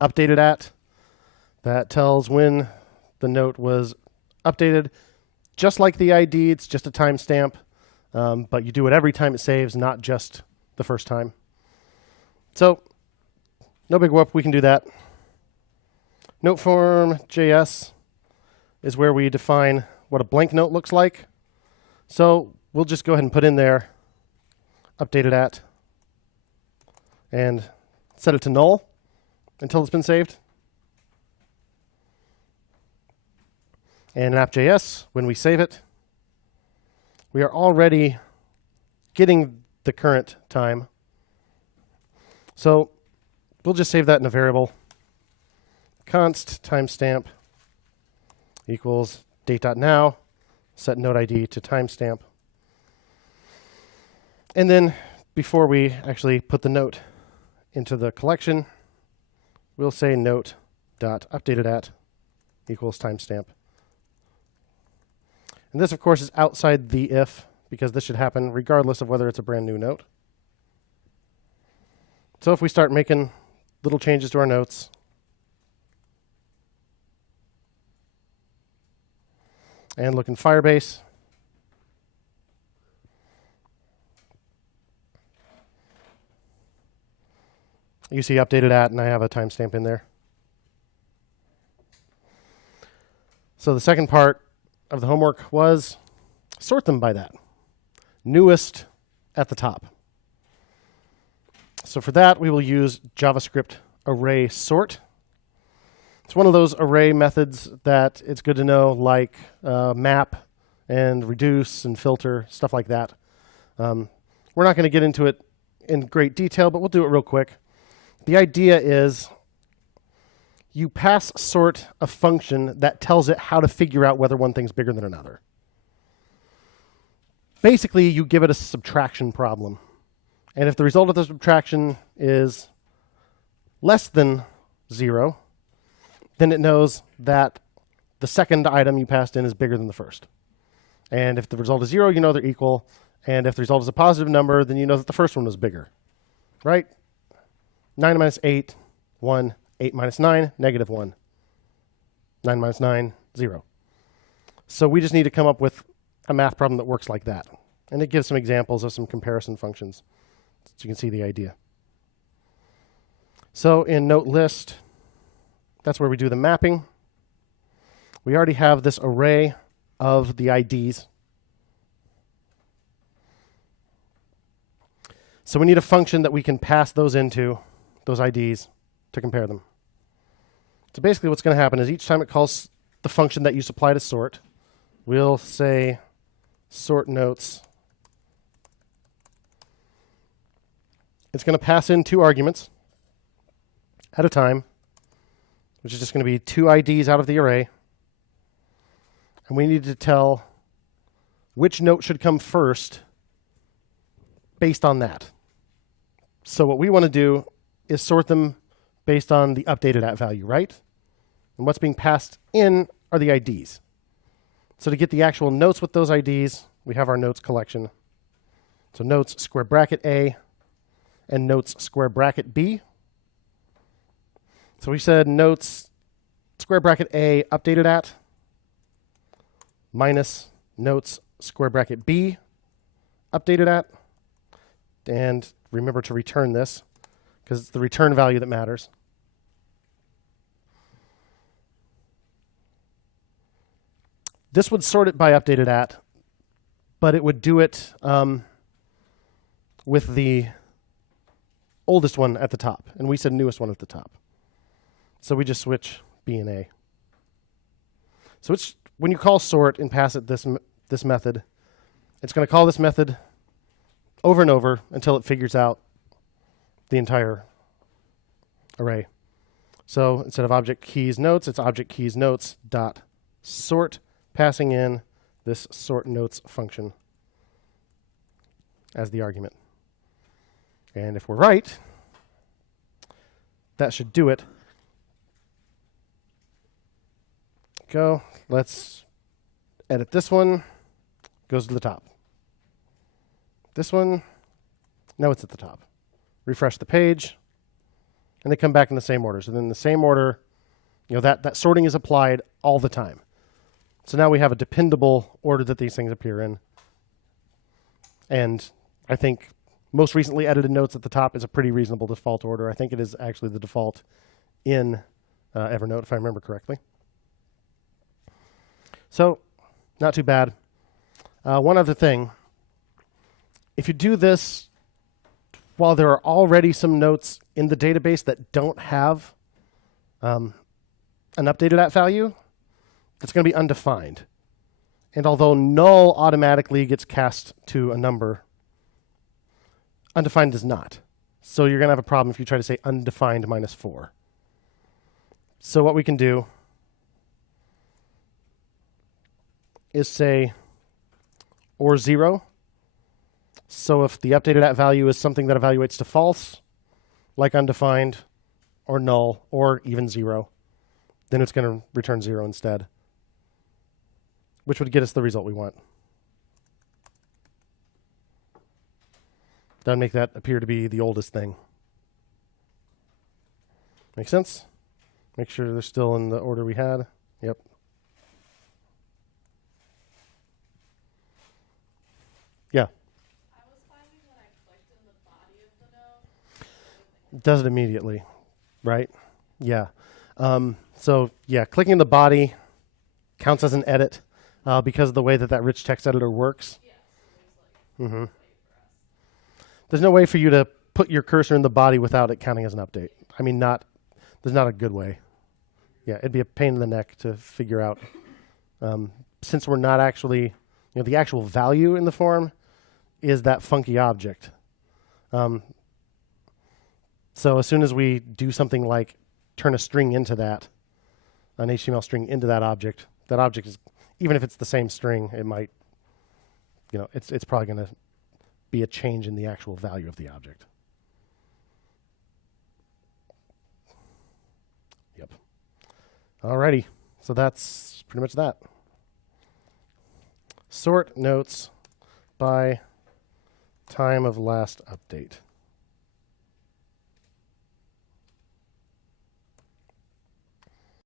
updated at. That tells when the note was updated. Just like the ID, it's just a timestamp, but you do it every time it saves, not just the first time. So no big whoop, we can do that. Noteform.js is where we define what a blank note looks like. So we'll just go ahead and put in there updated at and set it to null until it's been saved. And in app.js, when we save it, we are already getting the current time. So we'll just save that in a variable. Const timestamp equals date.now, set node ID to timestamp. And then before we actually put the note into the collection, we'll say note.updated at equals timestamp. And this, of course, is outside the if, because this should happen regardless of whether it's a brand new note. So if we start making little changes to our notes, and look in Firebase, you see updated at, and I have a timestamp in there. So the second part of the homework was sort them by that. Newest at the top. So for that, we will use JavaScript array sort. It's one of those array methods that it's good to know, like map and reduce and filter, stuff like that. We're not going to get into it in great detail, but we'll do it real quick. The idea is you pass sort a function that tells it how to figure out whether one thing's bigger than another. Basically, you give it a subtraction problem. And if the result of the subtraction is less than 0, then it knows that the second item you passed in is bigger than the first. And if the result is 0, you know they're equal. And if the result is a positive number, then you know that the first one was bigger. Right? 9 minus 8, 1. 8 minus 9, negative 1. 9 minus 9, 0. So we just need to come up with a math problem that works like that. And it gives some examples of some comparison functions, so you can see the idea. So in note list, that's where we do the mapping. We already have this array of the IDs. So we need a function that we can pass those into, those IDs, to compare them. So basically what's going to happen is each time it calls the function that you supply to sort, we'll say sort notes. It's going to pass in 2 arguments at a time, which is just going to be 2 IDs out of the array. And we need to tell which note should come first based on that. So what we want to do is sort them based on the updated at value, right? And what's being passed in are the IDs. So to get the actual notes with those IDs, we have our notes collection. So notes square bracket A and notes square bracket B. So we said notes square bracket A updated at minus notes square bracket B updated at. And remember to return this, because it's the return value that matters. This would sort it by updated at, but it would do it with the oldest one at the top. And we said newest one at the top. So we just switch B and A. So it's, when you call sort and pass it this method, it's going to call this method over and over until it figures out the entire array. So instead of object keys notes, it's object keys notes dot sort, passing in this sort notes function as the argument. And if we're right, that should do it. Go. Let's edit this one. Goes to the top. This one, now it's at the top. Refresh the page, and they come back in the same order. So then the same order, that sorting is applied all the time. So now we have a dependable order that these things appear in. And I think most recently edited notes at the top is a pretty reasonable default order. I think it is actually the default in Evernote, if I remember correctly. So, not too bad. One other thing. If you do this while there are already some notes in the database that don't have an updated at value, it's going to be undefined. And although null automatically gets cast to a number, undefined does not. So you're going to have a problem if you try to say undefined minus 4. So what we can do is say or 0. So if the updated at value is something that evaluates to false, like undefined or null or even 0, then it's going to return 0 instead, which would get us the result we want. That would make that appear to be the oldest thing. Make sense? Make sure they're still in the order we had. Yep. Yeah. I was finding when I clicked in the body of the note. It does it immediately, right? Yeah. So yeah, clicking in the body counts as an edit because of the way that rich text editor works. Yes, there's like There's no way for you to put your cursor in the body without it counting as an update. I mean, there's not a good way. Yeah, it'd be a pain in the neck to figure out. Since we're not actually, the actual value in the form is that funky object. So as soon as we do something like turn a string into that, an HTML string into that object is, even if it's the same string, it might, it's probably going to be a change in the actual value of the object. Yep. Alrighty, so that's pretty much that. Sort notes by time of last update.